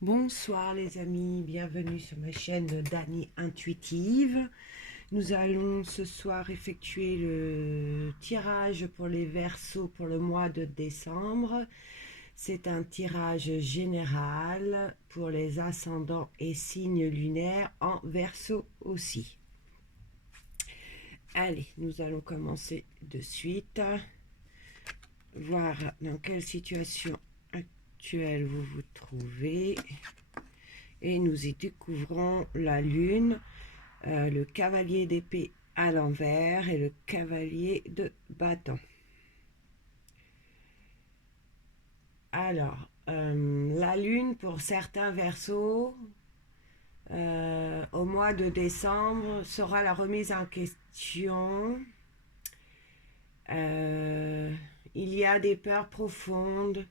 Bonsoir les amis, bienvenue sur ma chaîne Dani Intuitive. Nous allons ce soir effectuer le tirage pour les Verseaux pour le mois de décembre. C'est un tirage général pour les ascendants et signes lunaires en Verseau aussi. Allez, nous allons commencer de suite. Voir dans quelle situation actuelle vous vous trouvez. Et nous y découvrons la lune, le cavalier d'épée à l'envers et le cavalier de bâton. Alors, la lune pour certains Verseaux, au mois de décembre, sera la remise en question. Il y a des peurs profondes,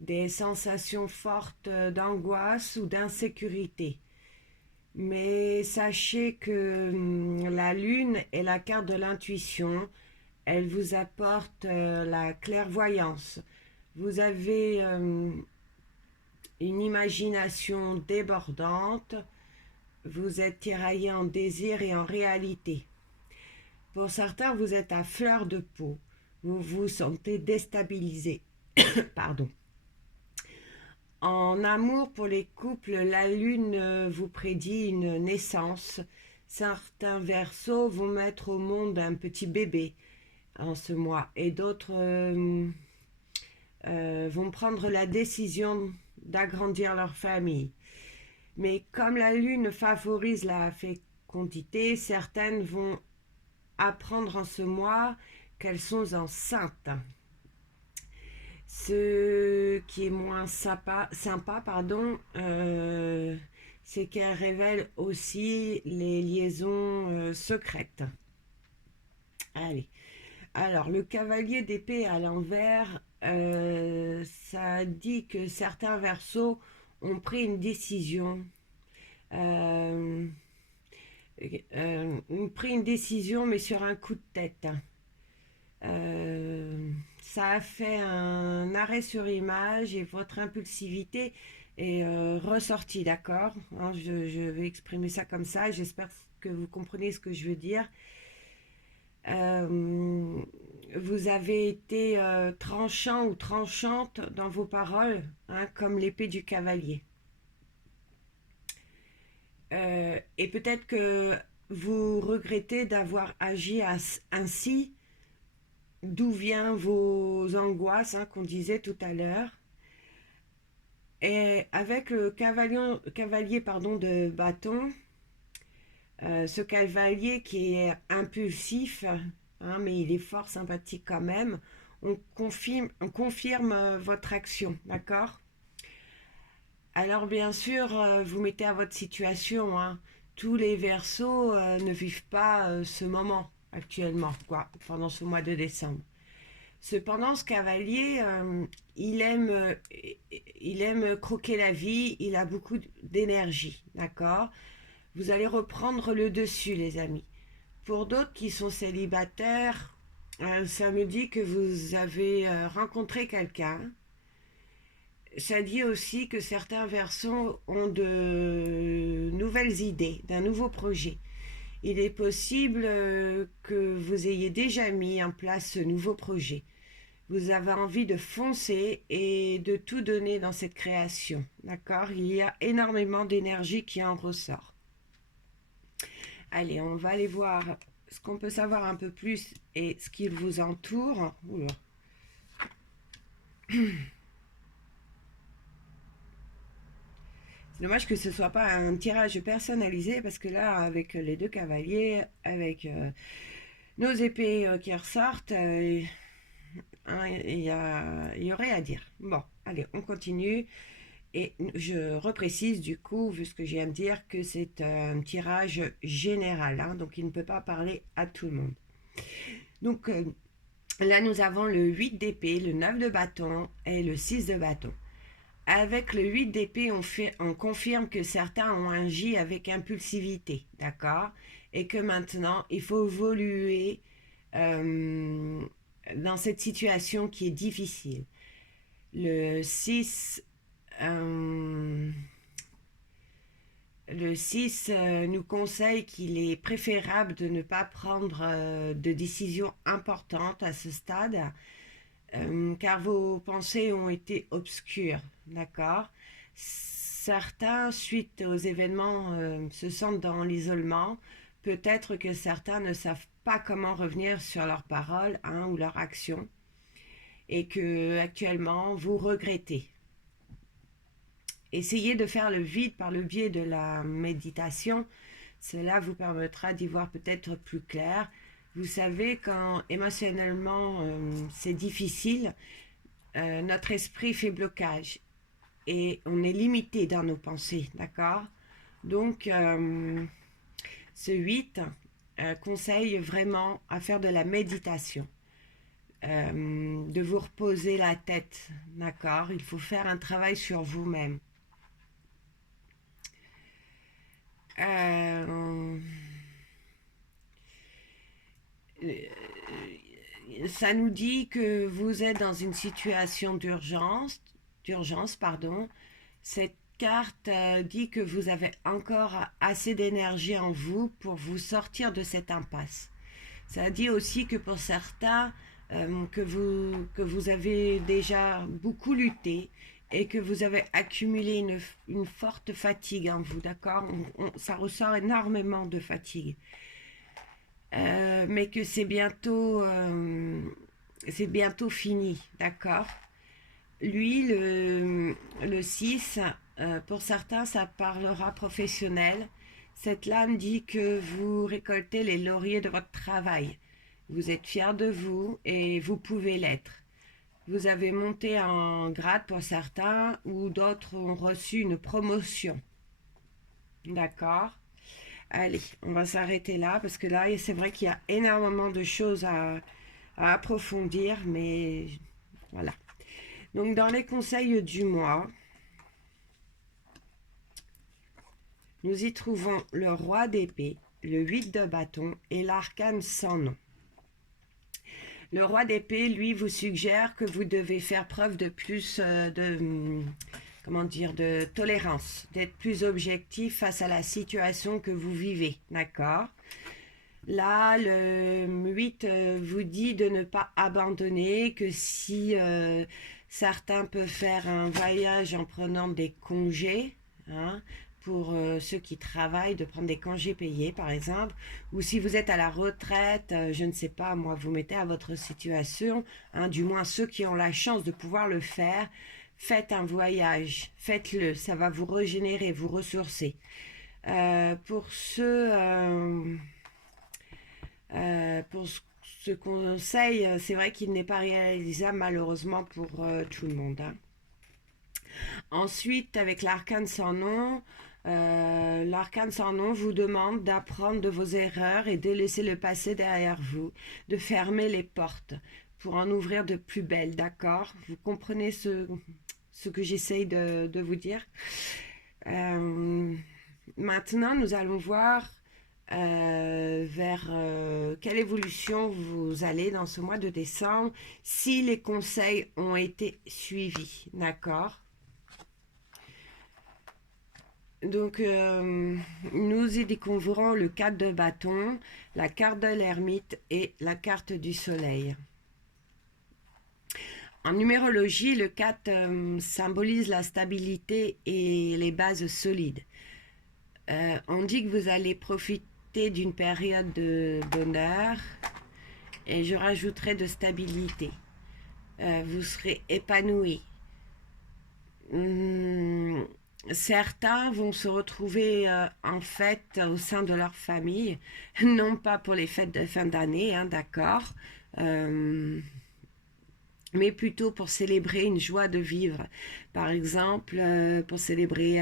des sensations fortes d'angoisse ou d'insécurité. Mais sachez que la lune est la carte de l'intuition. Elle vous apporte la clairvoyance. Vous avez une imagination débordante. Vous êtes tiraillé en désir et en réalité. Pour certains, vous êtes à fleur de peau. Vous vous sentez déstabilisé. Pardon. En amour pour les couples, la lune vous prédit une naissance. Certains Verseaux vont mettre au monde un petit bébé en ce mois et d'autres vont prendre la décision d'agrandir leur famille. Mais comme la lune favorise la fécondité, certaines vont apprendre en ce mois qu'elles sont enceintes. Ce qui est moins sympa, c'est qu'elle révèle aussi les liaisons secrètes. Allez. Alors, le cavalier d'épée à l'envers, ça dit que certains Verseaux ont pris une décision. Euh, ont pris une décision, mais sur un coup de tête. Ça a fait un arrêt sur image et votre impulsivité est ressortie, d'accord, hein, je vais exprimer ça comme ça, j'espère que vous comprenez ce que je veux dire. Vous avez été tranchant ou tranchante dans vos paroles, hein, comme l'épée du cavalier. Et peut-être que vous regrettez d'avoir agi ainsi, d'où viennent vos angoisses, hein, qu'on disait tout à l'heure. Et avec le cavalier de bâton, ce cavalier qui est impulsif, hein, mais il est fort sympathique quand même, on confirme votre action, d'accord? Alors bien sûr, vous mettez à votre situation, hein. Tous les Verseaux ne vivent pas ce moment actuellement, quoi, pendant ce mois de décembre. Cependant, ce cavalier, il aime croquer la vie, il a beaucoup d'énergie, d'accord? Vous allez reprendre le dessus, les amis. Pour d'autres qui sont célibataires, ça me dit que vous avez rencontré quelqu'un. Ça dit aussi que certains Verseaux ont de nouvelles idées, d'un nouveau projet. Il est possible que vous ayez déjà mis en place ce nouveau projet. Vous avez envie de foncer et de tout donner dans cette création. D'accord? Il y a énormément d'énergie qui en ressort. Allez, on va aller voir ce qu'on peut savoir un peu plus et ce qui vous entoure. Oula. C'est dommage que ce ne soit pas un tirage personnalisé parce que là, avec les deux cavaliers, avec nos épées qui ressortent, hein, il y aurait à dire. Bon, allez, on continue. Et je reprécise du coup, vu ce que je viens de dire, que c'est un tirage général, hein, donc il ne peut pas parler à tout le monde. Donc là, nous avons le 8 d'épée, le 9 de bâton et le 6 de bâton. Avec le 8 d'épée, on confirme que certains ont agi avec impulsivité, d'accord? Et que maintenant, il faut évoluer dans cette situation qui est difficile. Le 6, euh, le 6 nous conseille qu'il est préférable de ne pas prendre de décisions importantes à ce stade, car vos pensées ont été obscures, d'accord? Certains, suite aux événements, se sentent dans l'isolement. Peut-être que certains ne savent pas comment revenir sur leurs paroles, hein, ou leurs actions, et que actuellement vous regrettez. Essayez de faire le vide par le biais de la méditation. Cela vous permettra d'y voir peut-être plus clair. Vous savez, quand émotionnellement c'est difficile, notre esprit fait blocage et on est limité dans nos pensées, d'accord? Donc, ce 8 conseille vraiment à faire de la méditation, de vous reposer la tête, d'accord? Il faut faire un travail sur vous-même. Euh, Ça nous dit que vous êtes dans une situation d'urgence, pardon. Cette carte dit que vous avez encore assez d'énergie en vous pour vous sortir de cette impasse. Ça dit aussi que pour certains, que vous avez déjà beaucoup lutté et que vous avez accumulé une forte fatigue en vous, d'accord? Ça ressort énormément de fatigue. Mais que c'est bientôt fini, d'accord? Lui, le 6, pour certains, ça parlera professionnel. Cette lame dit que vous récoltez les lauriers de votre travail. Vous êtes fier de vous et vous pouvez l'être. Vous avez monté en grade pour certains ou d'autres ont reçu une promotion. D'accord? Allez, on va s'arrêter là parce que là, c'est vrai qu'il y a énormément de choses à approfondir, mais voilà. Donc, dans les conseils du mois, nous y trouvons le roi d'épée, le 8 de bâton et l'arcane sans nom. Le roi d'épée, lui, vous suggère que vous devez faire preuve de plus de tolérance, d'être plus objectif face à la situation que vous vivez, d'accord? Là, le 8 vous dit de ne pas abandonner, que si certains peuvent faire un voyage en prenant des congés, hein, pour ceux qui travaillent, de prendre des congés payés par exemple, ou si vous êtes à la retraite, je ne sais pas, moi, vous mettez à votre situation, hein, du moins ceux qui ont la chance de pouvoir le faire, faites un voyage, faites-le, ça va vous régénérer, vous ressourcer. Pour ceux... pour ce conseil, c'est vrai qu'il n'est pas réalisable malheureusement pour tout le monde, hein. Ensuite, avec l'arcane sans nom vous demande d'apprendre de vos erreurs et de laisser le passé derrière vous, de fermer les portes pour en ouvrir de plus belles, d'accord? Vous comprenez ce que j'essaye de vous dire? Maintenant, nous allons voir vers quelle évolution vous allez dans ce mois de décembre, si les conseils ont été suivis, d'accord? Donc, nous y découvrons le 4 de bâton, la carte de l'ermite et la carte du soleil. En numérologie, le 4 symbolise la stabilité et les bases solides. On dit que vous allez profiter d'une période de bonheur et je rajouterai de stabilité. Vous serez épanoui. Certains vont se retrouver en fête au sein de leur famille, non pas pour les fêtes de fin d'année, hein, d'accord, mais plutôt pour célébrer une joie de vivre. Par exemple, pour célébrer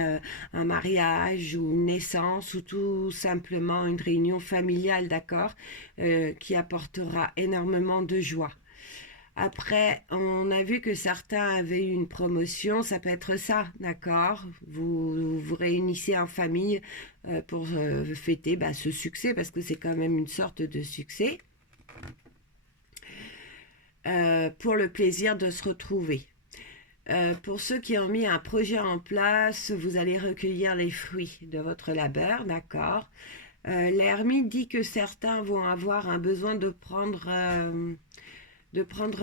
un mariage ou une naissance ou tout simplement une réunion familiale, d'accord, qui apportera énormément de joie. Après, on a vu que certains avaient eu une promotion, ça peut être ça, d'accord? Vous vous réunissez en famille pour fêter ce succès, parce que c'est quand même une sorte de succès, pour le plaisir de se retrouver. Pour ceux qui ont mis un projet en place, vous allez recueillir les fruits de votre labeur, d'accord. L'ermite dit que certains vont avoir un besoin de prendre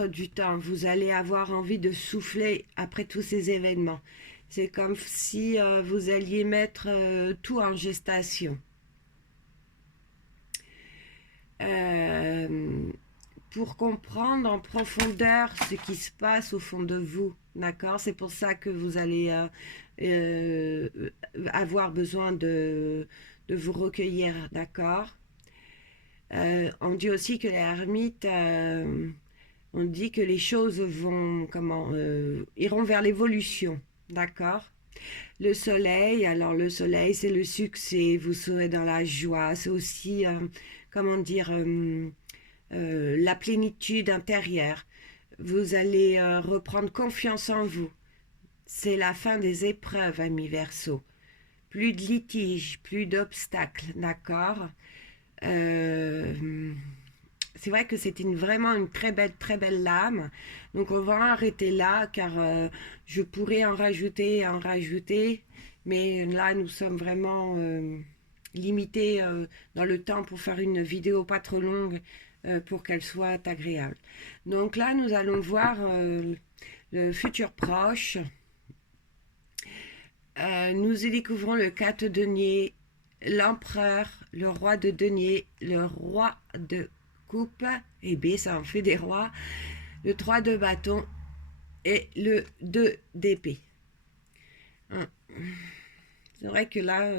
du temps. Vous allez avoir envie de souffler après tous ces événements. C'est comme si vous alliez mettre tout en gestation. Pour comprendre en profondeur ce qui se passe au fond de vous, d'accord? C'est pour ça que vous allez avoir besoin de vous recueillir, d'accord? On dit aussi que l'ermite, on dit que les choses vont, iront vers l'évolution, d'accord? Le soleil, alors le soleil, c'est le succès, vous serez dans la joie, c'est aussi, la plénitude intérieure. Vous allez reprendre confiance en vous. C'est la fin des épreuves, amis Verseau. Plus de litiges, plus d'obstacles, d'accord. C'est vrai que c'est vraiment une très belle lame. Donc on va arrêter là car je pourrais en rajouter. Mais là, nous sommes vraiment limités dans le temps pour faire une vidéo pas trop longue pour qu'elle soit agréable. Donc là, nous allons voir le futur proche. Nous y découvrons le 4 de denier, l'empereur, le roi de denier, le roi de coupe, et B, ça en fait des rois, le 3 de bâton et le 2 d'épée. C'est vrai que là,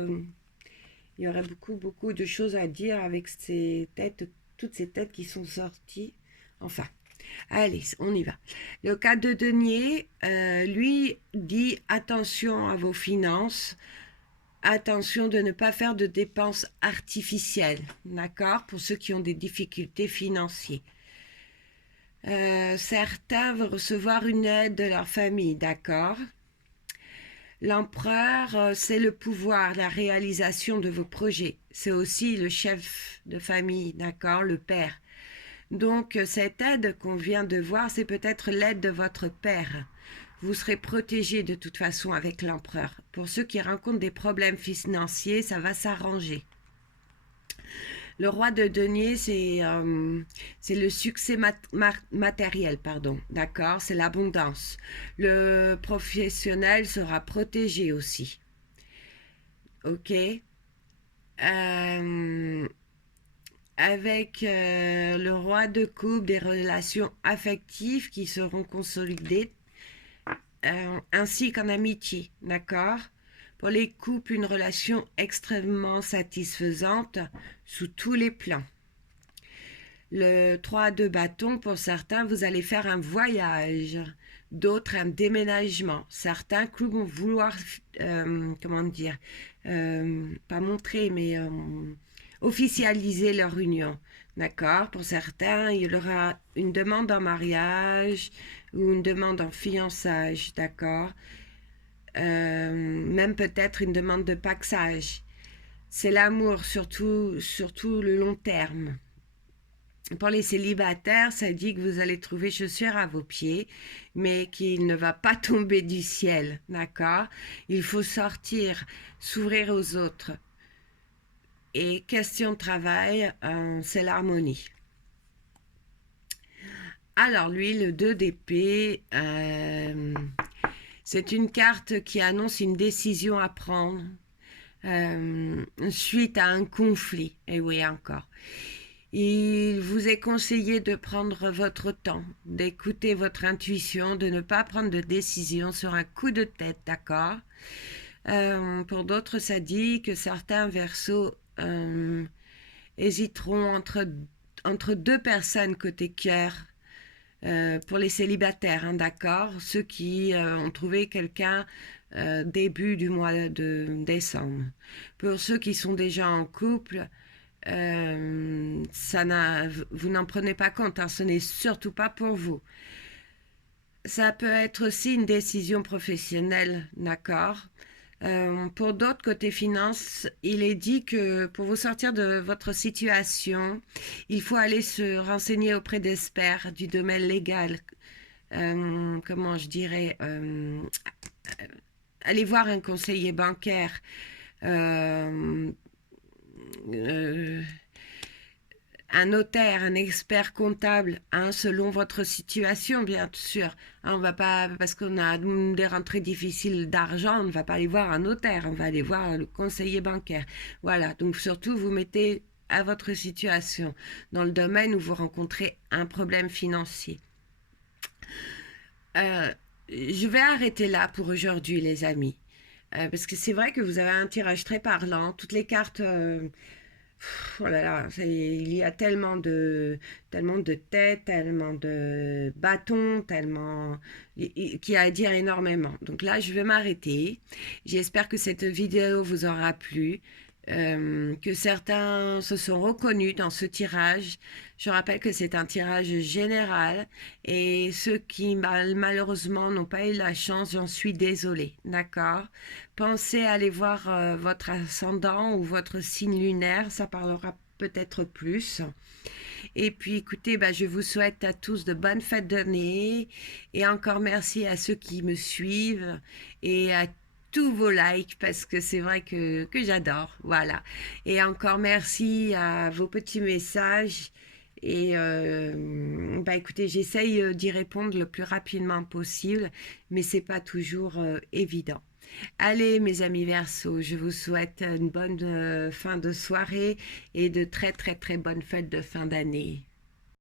il y aurait beaucoup de choses à dire avec ces têtes, toutes ces têtes qui sont sorties. Enfin, allez, on y va. Le 4 de denier, lui, dit attention à vos finances. Attention de ne pas faire de dépenses artificielles, d'accord, pour ceux qui ont des difficultés financières. Certains vont recevoir une aide de leur famille, d'accord. L'empereur, c'est le pouvoir, la réalisation de vos projets. C'est aussi le chef de famille, d'accord, le père. Donc, cette aide qu'on vient de voir, c'est peut-être l'aide de votre père. Vous serez protégé de toute façon avec l'empereur. Pour ceux qui rencontrent des problèmes financiers, ça va s'arranger. Le roi de denier, c'est le succès matériel, pardon, d'accord, c'est l'abondance. Le professionnel sera protégé aussi. Ok. Avec le roi de coupe, des relations affectives qui seront consolidées, ainsi qu'en amitié, d'accord? Pour les couples, une relation extrêmement satisfaisante sous tous les plans. Le 3 de bâton, pour certains, vous allez faire un voyage, d'autres un déménagement. Certains couples vont vouloir, pas montrer, mais officialiser leur union. D'accord? Pour certains, il y aura une demande en mariage ou une demande en fiançage. D'accord? Même peut-être une demande de paxage. C'est l'amour, surtout le long terme. Pour les célibataires, ça dit que vous allez trouver chaussures à vos pieds, mais qu'il ne va pas tomber du ciel. D'accord? Il faut sortir, s'ouvrir aux autres. Et question de travail, c'est l'harmonie. Alors lui, le 2 d'épée, c'est une carte qui annonce une décision à prendre suite à un conflit. Et oui, encore. Il vous est conseillé de prendre votre temps, d'écouter votre intuition, de ne pas prendre de décision sur un coup de tête, d'accord? Pour d'autres, ça dit que certains Verseaux hésiteront entre deux personnes côté cœur. Pour les célibataires, hein, d'accord, ceux qui ont trouvé quelqu'un début du mois de décembre. Pour ceux qui sont déjà en couple, vous n'en prenez pas compte, hein, ce n'est surtout pas pour vous. Ça peut être aussi une décision professionnelle, d'accord. Pour d'autres, côté finances, il est dit que pour vous sortir de votre situation, il faut aller se renseigner auprès d'experts du domaine légal. comment je dirais, aller voir un conseiller bancaire, euh, euh, un notaire, un expert comptable, hein, selon votre situation, bien sûr. Hein, on va pas, parce qu'on a des rentrées difficiles d'argent, on ne va pas aller voir un notaire, on va aller voir le conseiller bancaire. Voilà, donc surtout, vous mettez à votre situation dans le domaine où vous rencontrez un problème financier. Euh, je vais arrêter là pour aujourd'hui, les amis. Parce que c'est vrai que vous avez un tirage très parlant. Toutes les cartes, oh là là, il y a tellement de têtes, tellement de bâtons, tellement qui a à dire énormément. Donc là, je vais m'arrêter. J'espère que cette vidéo vous aura plu, que certains se sont reconnus dans ce tirage. Je rappelle que c'est un tirage général et ceux qui malheureusement n'ont pas eu la chance, j'en suis désolée. D'accord? Pensez à aller voir votre ascendant ou votre signe lunaire, ça parlera peut-être plus. Et puis écoutez, bah, je vous souhaite à tous de bonnes fêtes d'année et encore merci à ceux qui me suivent et à tous vos likes parce que c'est vrai que j'adore. Voilà. Et encore merci à vos petits messages. Et bah écoutez, j'essaye d'y répondre le plus rapidement possible, mais c'est pas toujours évident. Allez, mes amis Verseaux, je vous souhaite une bonne fin de soirée et de très très très bonnes fêtes de fin d'année.